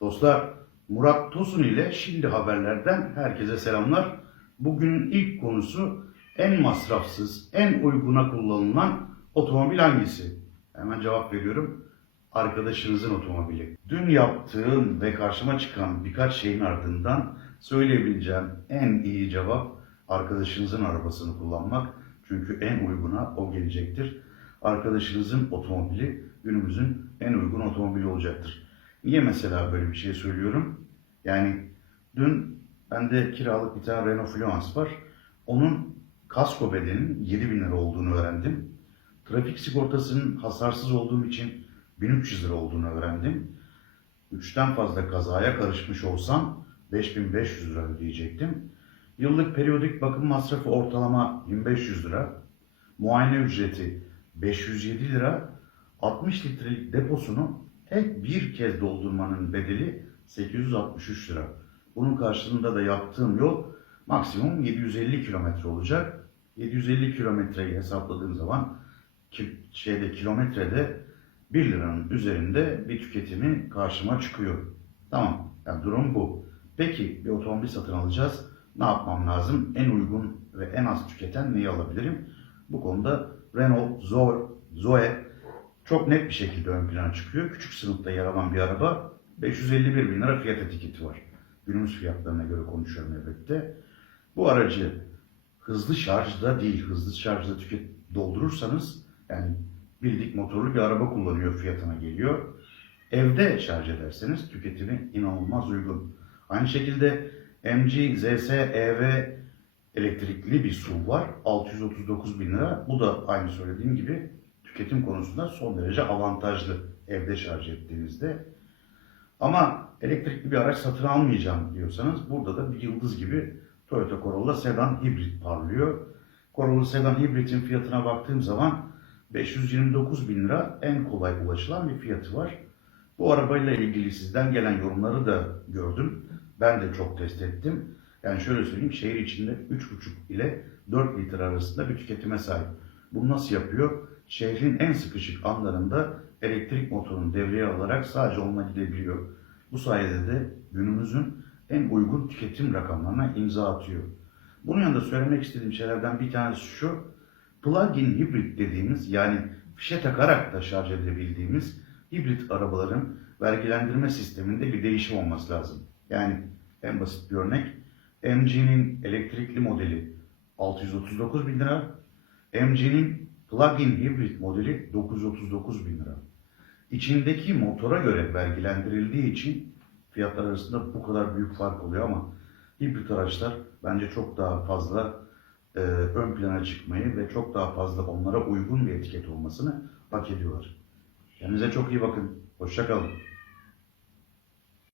Dostlar, Murat Tosun ile Şimdi Haberler'den herkese selamlar. Bugünün ilk konusu en masrafsız, en uyguna kullanılan otomobil hangisi? Hemen cevap veriyorum. Arkadaşınızın otomobili. Dün yaptığım ve karşıma çıkan birkaç şeyin ardından söyleyebileceğim en iyi cevap arkadaşınızın arabasını kullanmak. Çünkü en uyguna o gelecektir. Arkadaşınızın otomobili günümüzün en uygun otomobili olacaktır. Niye mesela böyle bir şey söylüyorum? Yani dün bende kiralık bir tane Renault Fluence var. Onun kasko bedelinin 7000 lira olduğunu öğrendim. Trafik sigortasının hasarsız olduğum için 1300 lira olduğunu öğrendim. Üçten fazla kazaya karışmış olsam 5500 lira ödeyecektim. Yıllık periyodik bakım masrafı ortalama 1500 lira. Muayene ücreti 507 lira. 60 litrelik deposunu tek bir kez doldurmanın bedeli 863 lira. Bunun karşılığında da yaptığım yol maksimum 750 kilometre olacak. 750 kilometreyi hesapladığım zaman şeyde kilometrede 1 liranın üzerinde bir tüketimi karşıma çıkıyor. Tamam, yani durum bu. Peki bir otomobil satın alacağız. Ne yapmam lazım? En uygun ve en az tüketen neyi alabilirim? Bu konuda Renault Zoe çok net bir şekilde ön plana çıkıyor. Küçük sınıfta yer alan bir araba 551 bin lira fiyat etiketi var. Günümüz fiyatlarına göre konuşuyorum elbette. Bu aracı hızlı şarjda değil, hızlı şarjda tüket doldurursanız yani bildik motorlu bir araba kullanıyor fiyatına geliyor. Evde şarj ederseniz tüketimi inanılmaz uygun. Aynı şekilde MG ZS EV elektrikli bir SUV var. 639 bin lira. Bu da aynı söylediğim gibi tüketim konusunda son derece avantajlı evde şarj ettiğinizde. Ama elektrikli bir araç satın almayacağım diyorsanız burada da bir yıldız gibi Toyota Corolla Sedan Hibrit parlıyor. Corolla Sedan Hibrit'in fiyatına baktığım zaman 529 bin lira en kolay ulaşılan bir fiyatı var. Bu arabayla ilgili sizden gelen yorumları da gördüm. Ben de çok test ettim. Yani şöyle söyleyeyim şehir içinde 3,5 ile 4 litre arasında bir tüketime sahip. Bunu nasıl yapıyor? Şehrin en sıkışık anlarında elektrik motorunu devreye alarak sadece onunla gidebiliyor. Bu sayede de günümüzün en uygun tüketim rakamlarına imza atıyor. Bunun yanında söylemek istediğim şeylerden bir tanesi şu. Plug-in hibrit dediğimiz yani fişe takarak da şarj edebildiğimiz hibrit arabaların vergilendirme sisteminde bir değişim olması lazım. Yani en basit bir örnek MG'nin elektrikli modeli 639 bin lira, MG'nin plug-in hibrit modeli 939 bin lira. İçindeki motora göre vergilendirildiği için fiyatlar arasında bu kadar büyük fark oluyor ama hibrit araçlar bence çok daha fazla e, ön plana çıkmayı ve çok daha fazla onlara uygun bir etiket olmasını hak ediyorlar. Kendinize çok iyi bakın. Hoşçakalın.